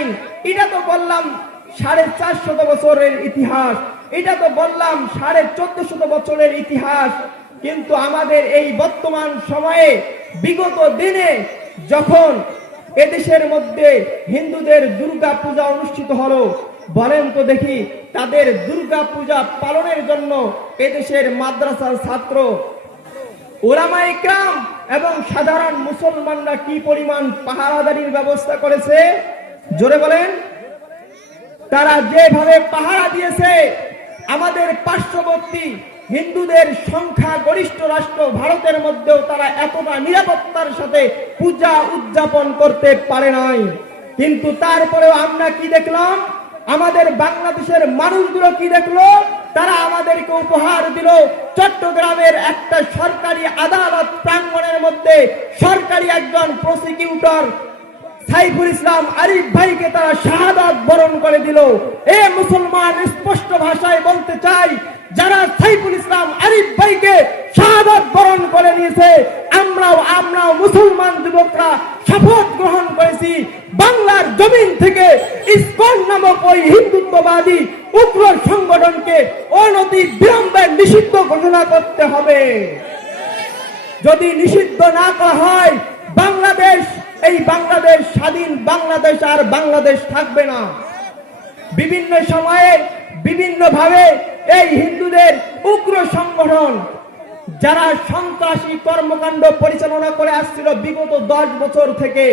নাই। এটা তো বললাম 450 বছরের ইতিহাস, এটা তো বললাম 1450 বছরের ইতিহাস। কিন্তু আমাদের এই বর্তমান সময়ে বিগত দিনে যখন এদেশের মধ্যে হিন্দুদের দুর্গা পূজা অনুষ্ঠিত হলো, বলেন তো দেখি তাদের দুর্গা পূজা পালনের জন্য এদেশের মাদ্রাসার ছাত্র, উলামায়ে কেরাম এবং সাধারণ মুসলমানরা কি পরিমাণ পাহারাদারির ব্যবস্থা করেছে? জোরে বলেন। তারা যেভাবে পাহারা দিয়েছে, আমাদের পার্শ্ববর্তী হিন্দুদের সংখ্যা গরিষ্ঠ রাষ্ট্র ভারতের মধ্যেও তারা এতটা নিরাপত্তার সাথে পূজা উদযাপন করতে পারে নাই। কিন্তু তারপরেও আমরা কি দেখলাম? আমাদের বাংলাদেশের মানুষগুলো কি দেখলো? তারা আমাদেরকে উপহার দিল চট্টগ্রামের একটা সরকারি আদালত প্রাঙ্গণের মধ্যে সরকারি একজন প্রসিকিউটর সাইফুল ইসলাম আরিফ ভাইকে তারা শাহাদাত বরণ করে দিল। এ মুসলমান, স্পষ্ট ভাষায় বলতে চাই, যারা সাইফুল ইসলাম আরিফ ভাইকে শাহাদাত বরণ করে নিয়েছে, আমরাও মুসলমান যুবকরা শপথ গ্রহণ করেছি, বাংলার জমিন থেকে ইসকন নামক ওই হিন্দুত্ববাদী উগ্র সংগঠনকে অনতি বিলম্বে নিষিদ্ধ ঘোষণা করতে হবে। যদি নিষিদ্ধ না করা হয়, এই বাংলাদেশ স্বাধীন বাংলাদেশ আর বাংলাদেশ থাকবে না। বিভিন্ন সময়ে বিভিন্ন ভাবে এই হিন্দুদের উগ্র সংগঠন যারা সন্ত্রাসী কর্মকাণ্ড পরিচালনা করে আসছিল বিগত 10 বছর থেকে,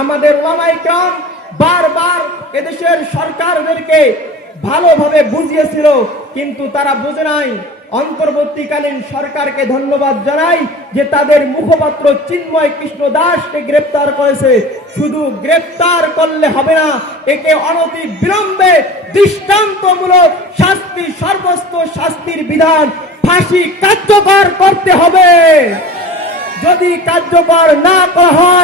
আমাদের উলামায়ে কেরাম বারবার এদেশের সরকারদেরকে ভালোভাবে বুঝিয়েছিল, কিন্তু তারা বুঝে নাই। অন্তর্বর্তীকালীন সরকারকে ধন্যবাদ জানাই যে তাদের মুখপাত্র চিন্ময় কৃষ্ণ দাসকে গ্রেফতার করেছে। শুধু গ্রেফতার করলে হবে না, একে অনতি বিলম্বে দৃষ্টান্তমূলক শাস্তি, সর্বোচ্চ শাস্তির বিধান ফাঁসি কার্যকর করতে হবে। যদি কার্যকর না করা হয়